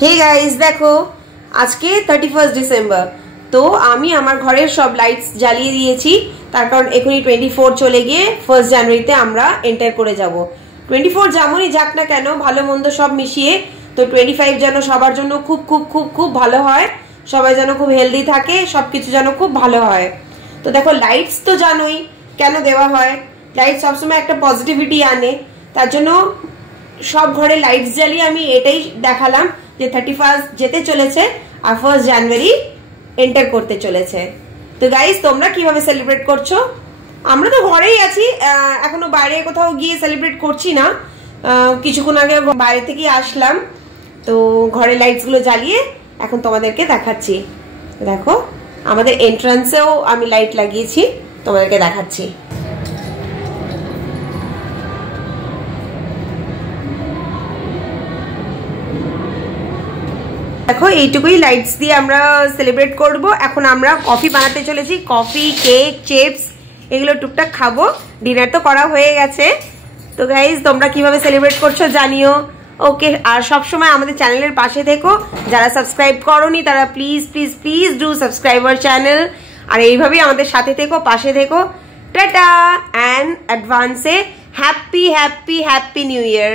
hey guys देखो आज के 31 ডিসেম্বর তো আমি আমার ঘরের সব লাইটস জ্বালিয়ে দিয়েছি তার কারণ এখনই 24 চলে গিয়ে 1 জানুয়ারিতে আমরা এন্টার করে যাব 24 যেমনই যাক না কেন ভালো মন্দ সব মিশিয়ে তো 25 যেন সবার জন্য খুব খুব খুব খুব ভালো হয় সবাই যেন খুব হেলদি থাকে সবকিছু যেন খুব ভালো হয় তো দেখো লাইটস তো জানোই কেন দেওয়া হয় লাইট সব সময় একটা পজিটিভিটি আনে তার জন্য সব ঘরে লাইটস জ্বালিয়ে আমি এটাই দেখালাম যে 31 যেতে চলেছে আর 1 জানুয়ারি এন্টার করতে চলেছে তো গাইস তোমরা কিভাবে সেলিব্রেট করছো আমরা তো ঘরেই আছি এখনো বাইরে কোথাও গিয়ে সেলিব্রেট করছি না কিছুক্ষণ আগে বাইরে থেকে আসলাম তো ঘরে লাইটস গুলো জ্বালিয়ে এখন তোমাদেরকে দেখাচ্ছি দেখো আমাদের এন্ট্রান্সেও আমি লাইট লাগিয়েছি তোমাদেরকে দেখাচ্ছি দেখো এইটুকুই লাইটস দিয়ে আমরা সেলিব্রেট করব এখন আমরা কফি বানাতে চলেছি কফি কেক চিপস এগুলো টুকটাক খাবো ডিনার তো করা হয়ে গেছে তো গাইস তোমরা কিভাবে সেলিব্রেট করছো জানিও ওকে আর সব সময় আমাদের চ্যানেলের পাশে থেকো যারা সাবস্ক্রাইব করোনি তারা please please please do subscribe our channel আর এইভাবেই আমাদের সাথে থেকো পাশে থেকো টাটা এন্ড অ্যাডভান্সে হ্যাপি হ্যাপি হ্যাপি নিউ ইয়ার